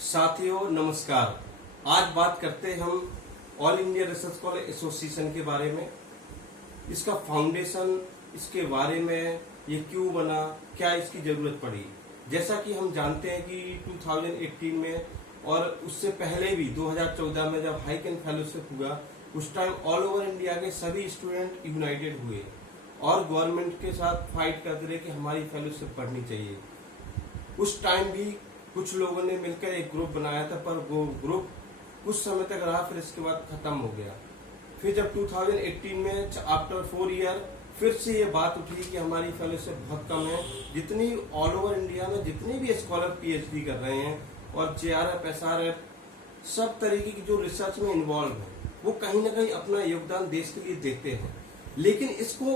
साथियों नमस्कार। आज बात करते हैं हम all India research scholar association के बारे में, इसका फाउंडेशन, इसके बारे में ये क्यों बना, क्या इसकी जरूरत पड़ी। जैसा कि हम जानते हैं कि 2018 में और उससे पहले भी 2014 में जब हाइक एंड फेलोशिप हुआ, उस टाइम ऑल ओवर इंडिया के सभी स्टूडेंट यूनाइटेड हुए और गवर्नमेंट के साथ फाइट करते रहे कि हमारी फेलोशिप बढ़नी चाहिए। उस टाइम भी कुछ लोगों ने मिलकर एक ग्रुप बनाया था, पर वो ग्रुप कुछ समय तक रहा, फिर इसके बाद खत्म हो गया। फिर जब 2018 में आफ्टर 4 ईयर फिर से ये बात उठी कि हमारी फेलोशिप बहुत कम है। जितनी ऑल ओवर इंडिया में जितने भी स्कॉलर पीएचडी कर रहे हैं और जेआरएफ, एसआरएफ, सब तरीके की जो रिसर्च में इन्वॉल्व है, वो कहीं ना कहीं अपना योगदान देश के लिए देते हैं, लेकिन इसको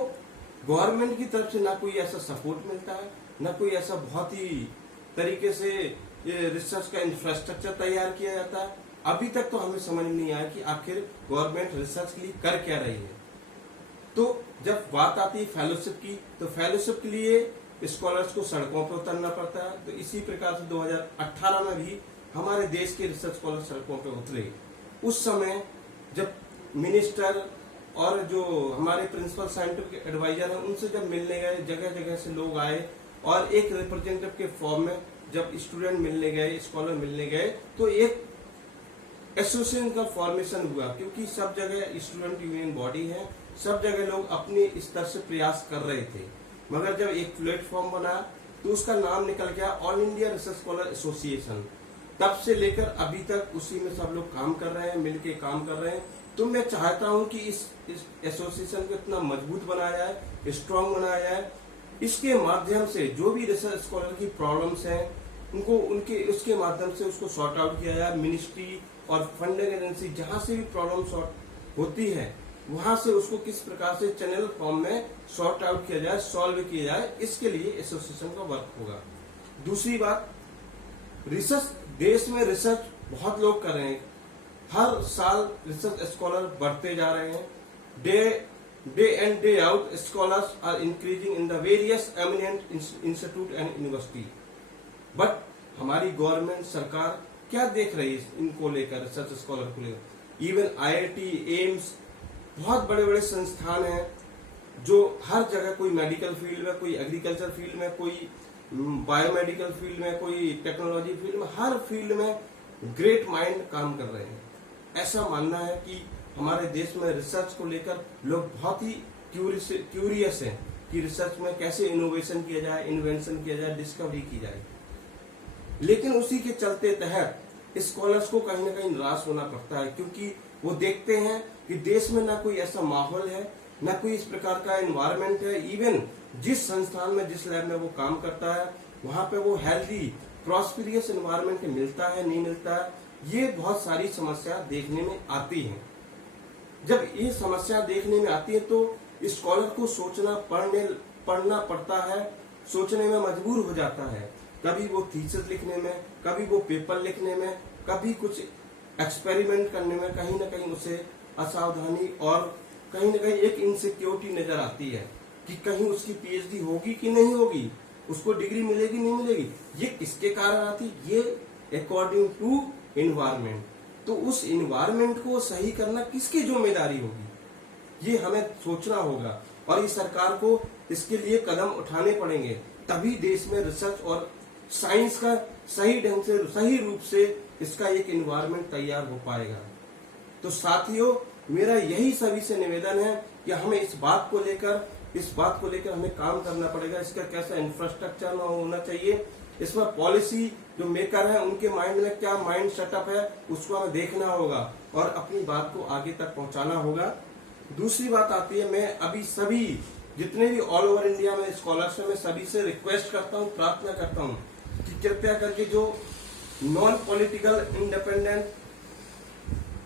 गवर्नमेंट की तरफ से ना कोई ऐसा सपोर्ट मिलता है, ना कोई ऐसा बहुत ही तरीके से ये रिसर्च का इंफ्रास्ट्रक्चर तैयार किया जाता है। अभी तक तो हमें समझ नहीं आया कि आखिर गवर्नमेंट रिसर्च के लिए कर क्या रही है। तो जब बात आती है फेलोशिप की, तो फेलोशिप के लिए स्कॉलर्स को सड़कों पर उतरना पड़ता है। तो इसी प्रकार से 2018 में भी हमारे देश के रिसर्च स्कॉलर सड़कों पर उतरे। उस समय जब मिनिस्टर और जो हमारे प्रिंसिपल साइंटिफिक एडवाइजर हैं, उनसे जब मिलने गए, जगह जगह से लोग आए और एक रिप्रेजेंटेटिव के फॉर्म में जब स्टूडेंट मिलने गए, स्कॉलर मिलने गए, तो एक एसोसिएशन का फॉर्मेशन हुआ। क्योंकि सब जगह स्टूडेंट यूनियन बॉडी है, सब जगह लोग अपने स्तर से प्रयास कर रहे थे, मगर जब एक प्लेटफॉर्म बना तो उसका नाम निकल गया all India research scholar association. तब से लेकर अभी तक उसी में सब लोग काम कर रहे हैं, मिलके काम कर रहे हैं। तो मैं चाहता हूं कि इस एसोसिएशन को इतना मजबूत बनाया जाए, स्ट्रांग बनाया जाए। इसके माध्यम से जो भी रिसर्च स्कॉलर की प्रॉब्लम्स हैं, उनको उसके माध्यम से उसको सॉर्ट आउट किया जाए। मिनिस्ट्री और फंडिंग एजेंसी जहां से भी प्रॉब्लम सॉर्ट होती है, वहां से उसको किस प्रकार से चैनल फॉर्म में सॉर्ट आउट किया जाए, सॉल्व किया जाए, इसके लिए एसोसिएशन का वर्क होगा। दूसरी बात, रिसर्च, देश में रिसर्च बहुत लोग कर रहे हैं। हर साल रिसर्च स्कॉलर बढ़ते जा रहे हैं। Day and day out, scholars are increasing in the various eminent institute and university. But हमारी गवर्नमेंट, सरकार क्या देख रही है इनको लेकर, रिसर्च स्कॉलर को लेकर। इवन आईआईटी, एम्स, बहुत बड़े बड़े संस्थान हैं जो हर जगह, कोई मेडिकल फील्ड में, कोई एग्रीकल्चर फील्ड में, कोई बायोमेडिकल फील्ड में, कोई टेक्नोलॉजी फील्ड में, हर फील्ड में ग्रेट माइंड काम कर रहे हैं। ऐसा मानना है कि हमारे देश में रिसर्च को लेकर लोग बहुत ही क्यूरियस हैं कि रिसर्च में कैसे इनोवेशन किया जाए, इन्वेंशन किया जाए, डिस्कवरी की जाए। लेकिन उसी के चलते तहत स्कॉलर्स को कहीं ना कहीं निराश होना पड़ता है, क्योंकि वो देखते हैं कि देश में ना कोई ऐसा माहौल है, ना कोई इस प्रकार का एनवायरनमेंट है। इवन जिस संस्थान में, जिस लैब में वो काम करता है, वहां पे वो हेल्दी प्रॉस्पेरियस एनवायरनमेंट मिलता है, नहीं मिलता है। ये बहुत सारी समस्या देखने में आती है। जब ये समस्या देखने में आती है तो स्कॉलर को सोचना, पढ़ना पड़ता है, सोचने में मजबूर हो जाता है। कभी वो थीसिस लिखने में, कभी वो पेपर लिखने में, कभी कुछ एक्सपेरिमेंट करने में कहीं ना कहीं उसे असावधानी और कहीं ना कहीं एक इनसिक्योरिटी नजर आती है कि कहीं उसकी पीएचडी होगी कि नहीं होगी, उसको डिग्री मिलेगी नहीं मिलेगी। ये किसके कारण आती? ये अकॉर्डिंग टू एनवायरमेंट। तो उस एनवायरमेंट को सही करना किसकी जिम्मेदारी होगी, ये हमें सोचना होगा और ये सरकार को इसके लिए कदम उठाने पड़ेंगे। तभी देश में रिसर्च और साइंस का सही ढंग से, सही रूप से इसका एक एनवायरमेंट तैयार हो पाएगा। तो साथियों, मेरा यही सभी से निवेदन है कि हमें इस बात को लेकर हमें काम करना पड़ेगा। इसका कैसा इंफ्रास्ट्रक्चर होना चाहिए, इसमें पॉलिसी जो मेकर है उनके माइंड में क्या माइंड सेटअप है, उसको हमें देखना होगा और अपनी बात को आगे तक पहुंचाना होगा। दूसरी बात आती है, मैं अभी सभी जितने भी ऑल ओवर इंडिया में स्कॉलर्स हैं, मैं सभी से रिक्वेस्ट करता हूं, प्रार्थना करता हूं कि कृपया करके जो नॉन पॉलिटिकल इंडिपेंडेंट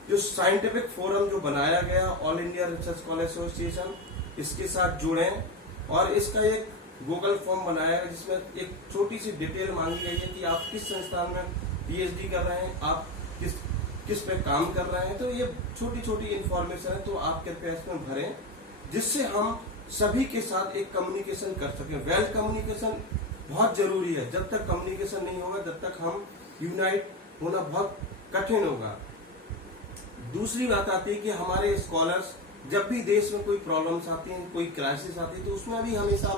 जो साइंटिफिक फोरम जो बनाया गया all India research scholar association, इसके साथ जुड़ें और इसका एक गूगल फॉर्म बनाया है जिसमें एक छोटी सी डिटेल मांगी गई है कि आप किस संस्थान में पीएचडी कर रहे हैं, आप किस पे काम कर रहे हैं। तो ये छोटी छोटी इंफॉर्मेशन है, तो आप कृपया इसमें भरें, जिससे हम सभी के साथ एक कम्युनिकेशन कर सकें। वेल कम्युनिकेशन बहुत जरूरी है। जब तक कम्युनिकेशन नहीं होगा, जब तक हम यूनाइट होना बहुत कठिन होगा। दूसरी बात आती है कि हमारे स्कॉलर्स जब भी देश में कोई प्रॉब्लम्स आती हैं, कोई क्राइसिस आती है, तो उसमें भी हमेशा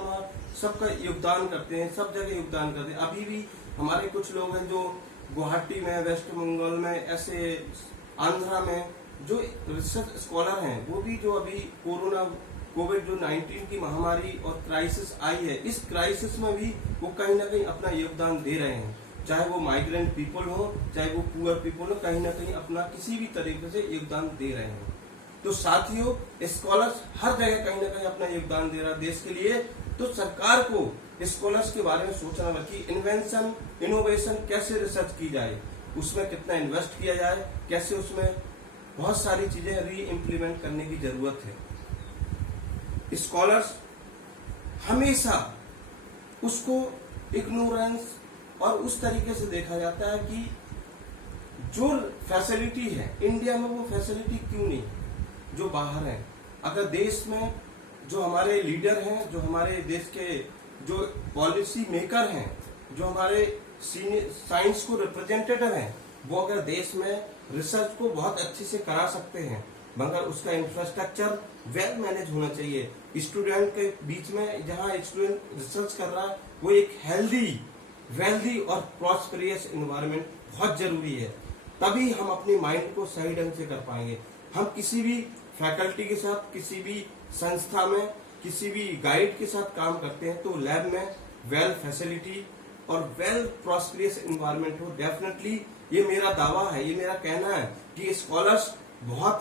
सबका योगदान करते हैं, सब जगह योगदान करते हैं। अभी भी हमारे कुछ लोग हैं जो गुवाहाटी में, वेस्ट बंगाल में, ऐसे आंध्रा में जो रिसर्च स्कॉलर हैं, वो भी जो अभी कोविड जो 19 की महामारी और क्राइसिस आई है, इस क्राइसिस में भी वो कहीं ना कहीं अपना योगदान दे रहे हैं। चाहे वो माइग्रेंट पीपल हो, चाहे वो पुअर पीपल हो, कहीं ना कहीं अपना किसी भी तरीके से योगदान दे रहे हैं। तो साथियों, स्कॉलर्स हर जगह कहीं ना कहीं अपना योगदान दे रहा है देश के लिए। तो सरकार को स्कॉलर्स के बारे में सोचना होगा कि इन्वेंशन, इनोवेशन कैसे रिसर्च की जाए, उसमें कितना इन्वेस्ट किया जाए, कैसे उसमें बहुत सारी चीजें री इम्प्लीमेंट करने की जरूरत है। स्कॉलर्स हमेशा उसको इग्नोरेंस और उस तरीके से देखा जाता है कि जो फैसिलिटी है इंडिया में, वो फैसिलिटी क्यों नहीं जो बाहर है। अगर देश में जो हमारे लीडर हैं, जो हमारे देश के जो पॉलिसी मेकर हैं, जो हमारे साइंस को रिप्रेजेंटेटिव हैं, वो अगर देश में रिसर्च को बहुत अच्छे से करा सकते हैं, मगर उसका इंफ्रास्ट्रक्चर वेल मैनेज होना चाहिए। स्टूडेंट के बीच में जहां स्टूडेंट रिसर्च कर रहा है, वो एक हेल्दी, वेल्दी और प्रॉस्पेरियस एनवायरनमेंट बहुत जरूरी है। तभी हम अपनी माइंड को सही ढंग से कर पाएंगे। हम किसी भी फैकल्टी के साथ, किसी भी संस्था में, किसी भी गाइड के साथ काम करते हैं, तो लैब में वेल फैसिलिटी और वेल प्रॉस्पेरियस एनवायरनमेंट हो। डेफिनेटली ये मेरा दावा है, ये मेरा कहना है कि स्कॉलर्स बहुत ही